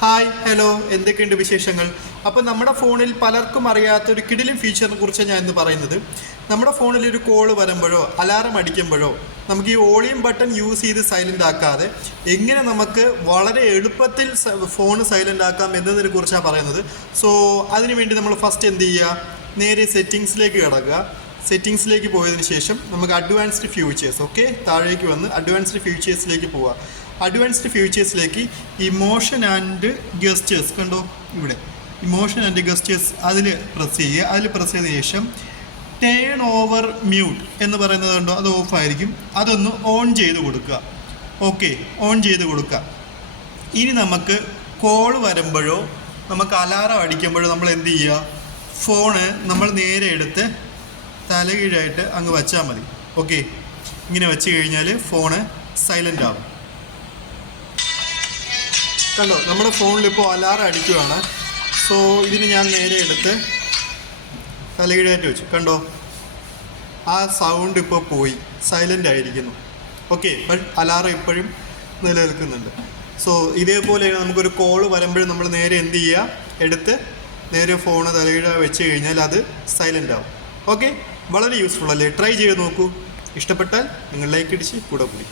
Hi hello എന്തൊക്കെയുണ്ട് വിശേഷങ്ങൾ? അപ്പോൾ നമ്മുടെ ഫോണിൽ പലർക്കും അറിയാത്തൊരു കിടിലൻ ഫീച്ചറിനെ കുറിച്ചാണ് ഞാൻ ഇന്ന് പറയുന്നത്. നമ്മുടെ ഫോണിൽ ഒരു കോൾ വരുമ്പോഴോ അലാറം അടിക്കുമ്പോഴോ നമുക്ക് ഈ വോളിയം ബട്ടൺ യൂസ് ചെയ്ത് സൈലൻ്റ് ആക്കാതെ എങ്ങനെ നമുക്ക് വളരെ എളുപ്പത്തിൽ ഫോൺ സൈലൻ്റ് ആക്കാം എന്നതിനെ കുറിച്ചാണ് പറയുന്നത്. സോ അതിനുവേണ്ടി നമ്മൾ ഫസ്റ്റ് എന്ത് ചെയ്യുക, നേരെ സെറ്റിങ്സിലേക്ക് കിടക്കുക. സെറ്റിങ്സിലേക്ക് പോയതിന് ശേഷം നമുക്ക് അഡ്വാൻസ്ഡ് ഫ്യൂച്ചേഴ്സ്, ഓക്കെ, താഴേക്ക് വന്ന് അഡ്വാൻസ്ഡ് ഫ്യൂച്ചേഴ്സിലേക്ക് പോവുക. അഡ്വാൻസ്ഡ് ഫ്യൂച്ചേഴ്സിലേക്ക് ഇമോഷൻ ആൻഡ് ഗസ്റ്റേഴ്സ് കണ്ടോ, ഇവിടെ ഇമോഷൻ ആൻഡ് ഗസ്റ്റേഴ്സ് അതിൽ പ്രസ് ചെയ്യുക. അതിൽ പ്രസ് ചെയ്ത ശേഷം ടേൺ ഓവർ മ്യൂട്ട് എന്ന് പറയുന്നത് കണ്ടോ, അത് ഓഫായിരിക്കും. അതൊന്ന് ഓൺ ചെയ്ത് കൊടുക്കുക. ഓക്കെ, ഓൺ ചെയ്ത് കൊടുക്കുക. ഇനി നമുക്ക് കോൾ വരുമ്പോഴോ നമുക്ക് അലാറം അടിക്കുമ്പോഴോ നമ്മൾ എന്ത് ചെയ്യുക, ഫോണ് നമ്മൾ നേരെ എടുത്ത് തലകീഴായിട്ട് അങ്ങ് വച്ചാൽ മതി. ഓക്കെ, ഇങ്ങനെ വെച്ച് കഴിഞ്ഞാൽ ഫോണ് സൈലൻ്റ് ആവും. കണ്ടോ, നമ്മുടെ ഫോണിലിപ്പോൾ അലാറം അടിക്കുകയാണ്. സോ ഇതിന് ഞാൻ നേരെ എടുത്ത് തലകീഴായിട്ട് വെച്ചു. കണ്ടോ, ആ സൗണ്ട് ഇപ്പോൾ പോയി, സൈലൻ്റ് ആയിരിക്കുന്നു. ഓക്കെ, ബട്ട് അലാറം ഇപ്പോഴും നിലനിൽക്കുന്നുണ്ട്. സോ ഇതേപോലെ നമുക്കൊരു കോൾ വരുമ്പോഴും നമ്മൾ നേരെ എന്ത് ചെയ്യുക, എടുത്ത് നേരെ ഫോണ് തലകീഴ വെച്ച് കഴിഞ്ഞാൽ അത് സൈലൻ്റ് ആവും. ഓക്കെ, വളരെ യൂസ്ഫുൾ അല്ലേ? ട്രൈ ചെയ്ത് നോക്കൂ. ഇഷ്ടപ്പെട്ടാൽ നിങ്ങൾ ലൈക്ക് അടിച്ച് കൂടെ പോയി.